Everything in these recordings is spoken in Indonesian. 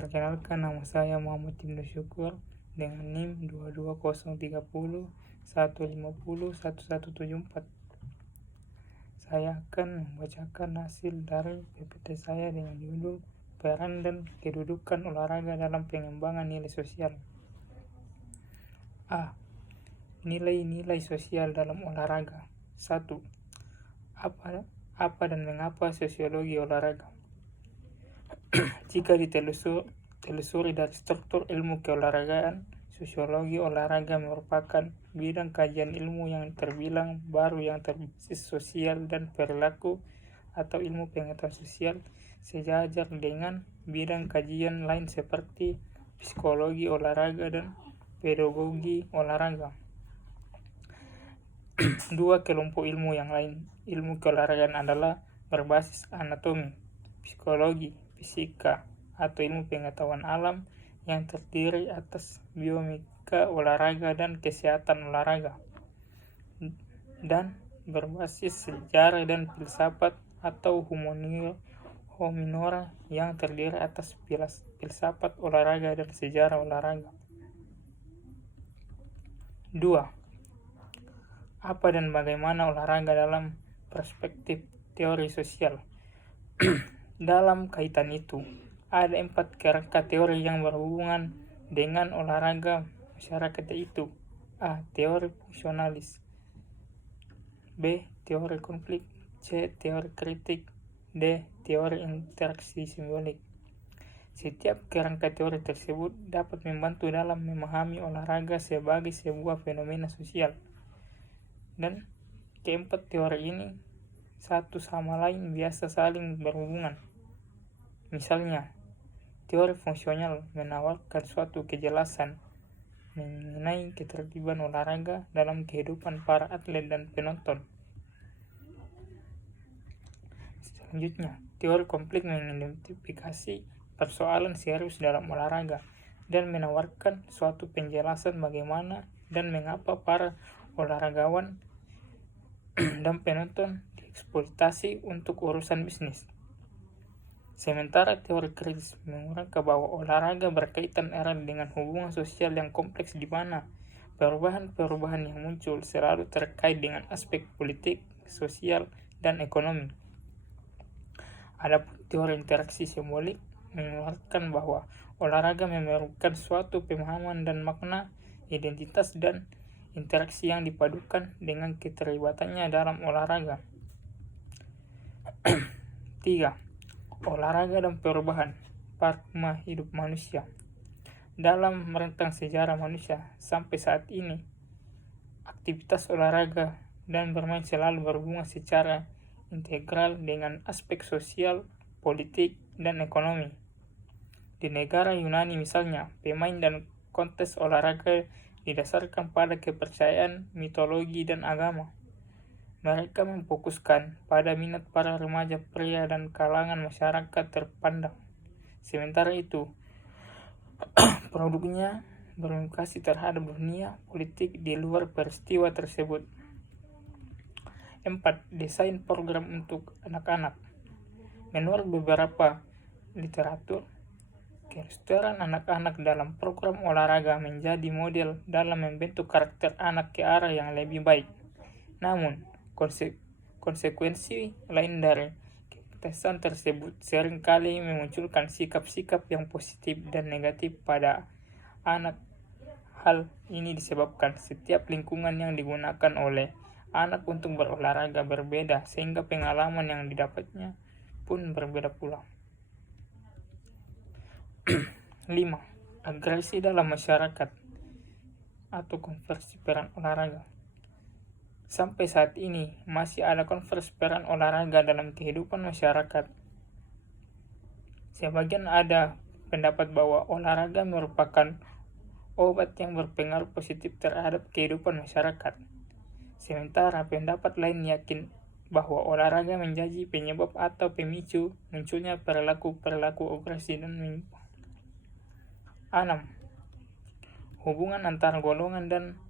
Perkenalkan, nama saya Muhammad Ibnu Syukur dengan NIM 22030 150 1174. Saya akan membacakan hasil dari PPT saya dengan judul Peran dan Kedudukan Olahraga dalam Pengembangan Nilai Sosial. A. Nilai-nilai sosial dalam olahraga. 1. Apa dan mengapa sosiologi olahraga? Jika ditelusuri dari struktur ilmu keolahragaan, sosiologi olahraga merupakan bidang kajian ilmu yang terbilang baru yang berbasis sosial dan perilaku atau ilmu pengetahuan sosial, sejajar dengan bidang kajian lain seperti psikologi olahraga dan pedagogi olahraga. Dua kelompok ilmu yang lain ilmu keolahragaan adalah berbasis anatomi, psikologi, fisika, atau ilmu pengetahuan alam yang terdiri atas biomeka olahraga dan kesehatan olahraga, dan berbasis sejarah dan filsafat atau hominora yang terdiri atas filsafat olahraga dan sejarah olahraga. 2. Apa dan bagaimana olahraga dalam perspektif teori sosial? Dalam kaitan itu, ada 4 kerangka teori yang berhubungan dengan olahraga masyarakat, yaitu A. Teori fungsionalis, B. Teori konflik, C. Teori kritik, D. Teori interaksi simbolik. Setiap kerangka teori tersebut dapat membantu dalam memahami olahraga sebagai sebuah fenomena sosial, dan keempat teori ini satu sama lain biasa saling berhubungan. Misalnya, teori fungsional menawarkan suatu kejelasan mengenai keterlibatan olahraga dalam kehidupan para atlet dan penonton. Selanjutnya, teori konflik mengidentifikasi persoalan serius dalam olahraga dan menawarkan suatu penjelasan bagaimana dan mengapa para olahragawan dan penonton dieksploitasi untuk urusan bisnis. Sementara teori kritis mengurangkan bahwa olahraga berkaitan erat dengan hubungan sosial yang kompleks di mana perubahan-perubahan yang muncul selalu terkait dengan aspek politik, sosial, dan ekonomi. Adapun teori interaksi simbolik mengeluarkan bahwa olahraga memerlukan suatu pemahaman dan makna, identitas, dan interaksi yang dipadukan dengan keterlibatannya dalam olahraga. 3. Olahraga dan perubahan paradigma hidup manusia. Dalam rentang sejarah manusia sampai saat ini, aktivitas olahraga dan bermain selalu berhubungan secara integral dengan aspek sosial, politik, dan ekonomi. Di negara Yunani misalnya, pemain dan kontes olahraga didasarkan pada kepercayaan, mitologi, dan agama. Mereka memfokuskan pada minat para remaja, pria, dan kalangan masyarakat terpandang. Sementara itu, produknya berorientasi terhadap dunia politik di luar peristiwa tersebut. 4. Desain program untuk anak-anak. Menurut beberapa literatur, kesetaraan anak-anak dalam program olahraga menjadi model dalam membentuk karakter anak ke arah yang lebih baik. Namun, konsekuensi lain dari keputusan tersebut seringkali memunculkan sikap-sikap yang positif dan negatif pada anak. Hal ini disebabkan setiap lingkungan yang digunakan oleh anak untuk berolahraga berbeda, sehingga pengalaman yang didapatnya pun berbeda pula. 5. Agresi dalam masyarakat atau konversi peran olahraga. Sampai saat ini masih ada konversi peran olahraga dalam kehidupan masyarakat. Sebagian ada pendapat bahwa olahraga merupakan obat yang berpengaruh positif terhadap kehidupan masyarakat. Sementara pendapat lain yakin bahwa olahraga menjadi penyebab atau pemicu munculnya perilaku-perilaku agresi dan menyimpang. 6. Hubungan antar golongan dan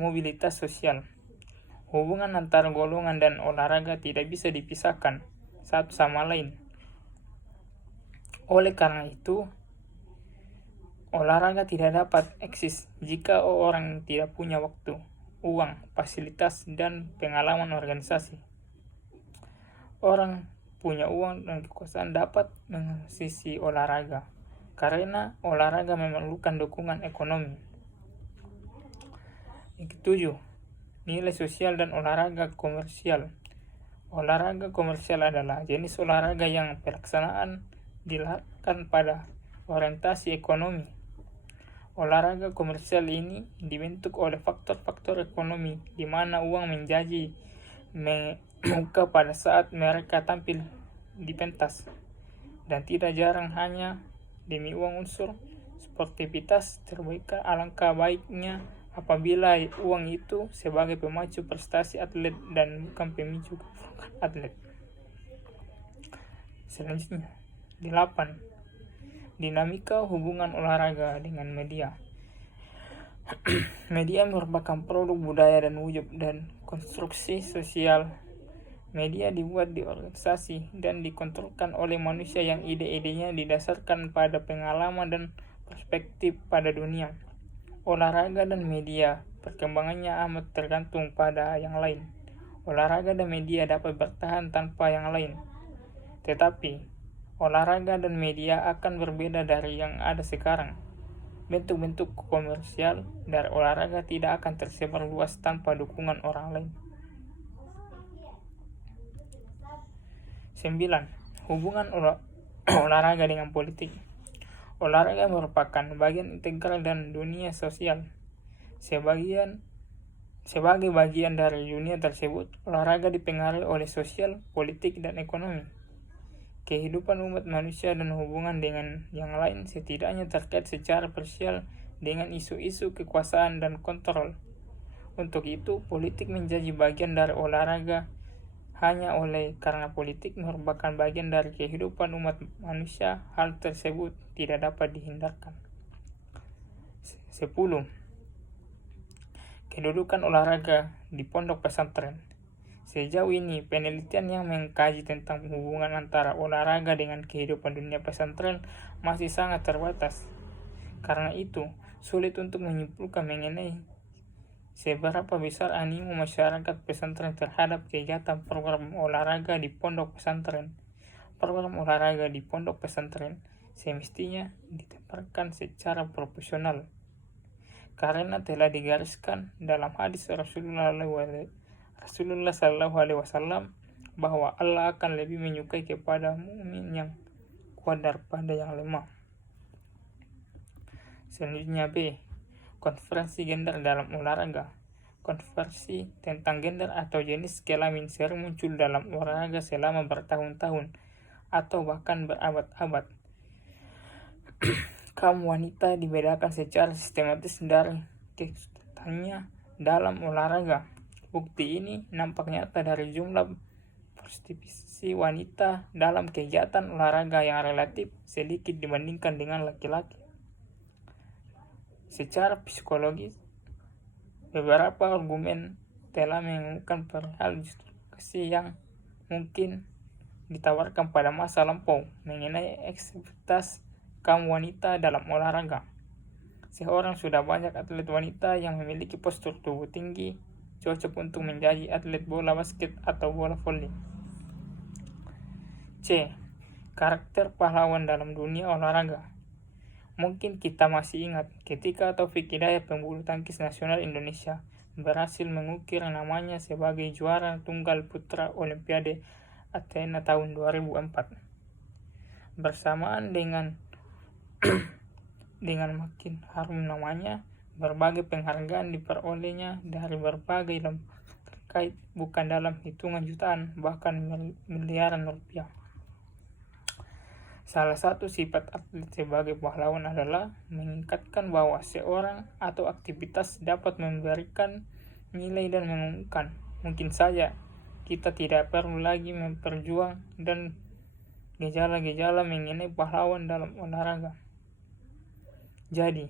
mobilitas sosial. Hubungan antar golongan dan olahraga tidak bisa dipisahkan satu sama lain. Oleh karena itu, olahraga tidak dapat eksis jika orang tidak punya waktu, uang, fasilitas, dan pengalaman organisasi. Orang punya uang dan kekuasaan dapat mengisi olahraga, karena olahraga memerlukan dukungan ekonomi. Yang ketujuh, nilai sosial dan olahraga komersial. Olahraga komersial adalah jenis olahraga yang pelaksanaan dilakukan pada orientasi ekonomi. Olahraga komersial ini dibentuk oleh faktor-faktor ekonomi di mana uang menjadi muka pada saat mereka tampil di pentas, dan tidak jarang hanya demi uang. Unsur sportivitas terbaik alangkah baiknya apabila uang itu sebagai pemacu prestasi atlet dan bukan pemicu atlet. Selanjutnya, 8. Dinamika hubungan olahraga dengan media. Media merupakan produk budaya dan wujud dan konstruksi sosial. Media dibuat di organisasi dan dikontrolkan oleh manusia yang ide-idenya didasarkan pada pengalaman dan perspektif pada dunia. Olahraga dan media perkembangannya amat tergantung pada yang lain. Olahraga dan media dapat bertahan tanpa yang lain, tetapi olahraga dan media akan berbeda dari yang ada sekarang. Bentuk-bentuk komersial dari olahraga tidak akan tersebar luas tanpa dukungan orang lain. 9. Hubungan olahraga dengan politik. Olahraga merupakan bagian integral dan dunia sosial. Sebagai bagian dari dunia tersebut, olahraga dipengaruhi oleh sosial, politik, dan ekonomi. Kehidupan umat manusia dan hubungan dengan yang lain setidaknya terkait secara parsial dengan isu-isu kekuasaan dan kontrol. Untuk itu, politik menjadi bagian dari olahraga hanya karena politik merupakan bagian dari kehidupan umat manusia. Hal tersebut tidak dapat dihindarkan. 10. Kedudukan olahraga di pondok pesantren. Sejauh ini, penelitian yang mengkaji tentang hubungan antara olahraga dengan kehidupan dunia pesantren masih sangat terbatas. Karena itu, sulit untuk menyimpulkan mengenai seberapa besar animo masyarakat pesantren terhadap kegiatan program olahraga di pondok pesantren. Program olahraga di pondok pesantren semestinya ditempatkan secara profesional, karena telah digariskan dalam hadis Rasulullah SAW bahwa Allah akan lebih menyukai kepada mukmin yang kuat daripada yang lemah. Selanjutnya B. Konversi gender dalam olahraga. Konversi tentang gender atau jenis kelamin sering muncul dalam olahraga selama bertahun-tahun atau bahkan berabad-abad. Kaum wanita dibedakan secara sistematis dari keikutsertaannya dalam olahraga. Bukti ini nampak nyata dari jumlah partisipasi wanita dalam kegiatan olahraga yang relatif sedikit dibandingkan dengan laki-laki. Secara psikologis, beberapa argumen telah mengemukakan perihal justifikasi yang mungkin ditawarkan pada masa lampau mengenai ekspektasi kaum wanita dalam olahraga. Seorang sudah banyak atlet wanita yang memiliki postur tubuh tinggi cocok untuk menjadi atlet bola basket atau bola voli. C. Karakter pahlawan dalam dunia olahraga. Mungkin kita masih ingat ketika Taufik Hidayat, pembulu tangkis nasional Indonesia, berhasil mengukir namanya sebagai juara tunggal putra Olimpiade Athena tahun 2004. Bersamaan dengan makin harum namanya, berbagai penghargaan diperolehnya dari berbagai lembaga terkait, bukan dalam hitungan jutaan, bahkan miliaran rupiah. Salah satu sifat atlet sebagai pahlawan adalah mengingatkan bahwa seorang atau aktivitas dapat memberikan nilai dan mengumumkan. Mungkin saja kita tidak perlu lagi memperjuang dan gejala-gejala mengenai pahlawan dalam olahraga. Jadi,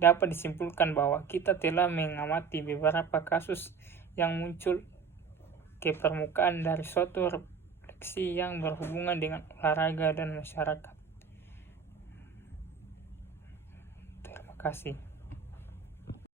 dapat disimpulkan bahwa kita telah mengamati beberapa kasus yang muncul ke permukaan dari suatu refleksi yang berhubungan dengan olahraga dan masyarakat. kasih.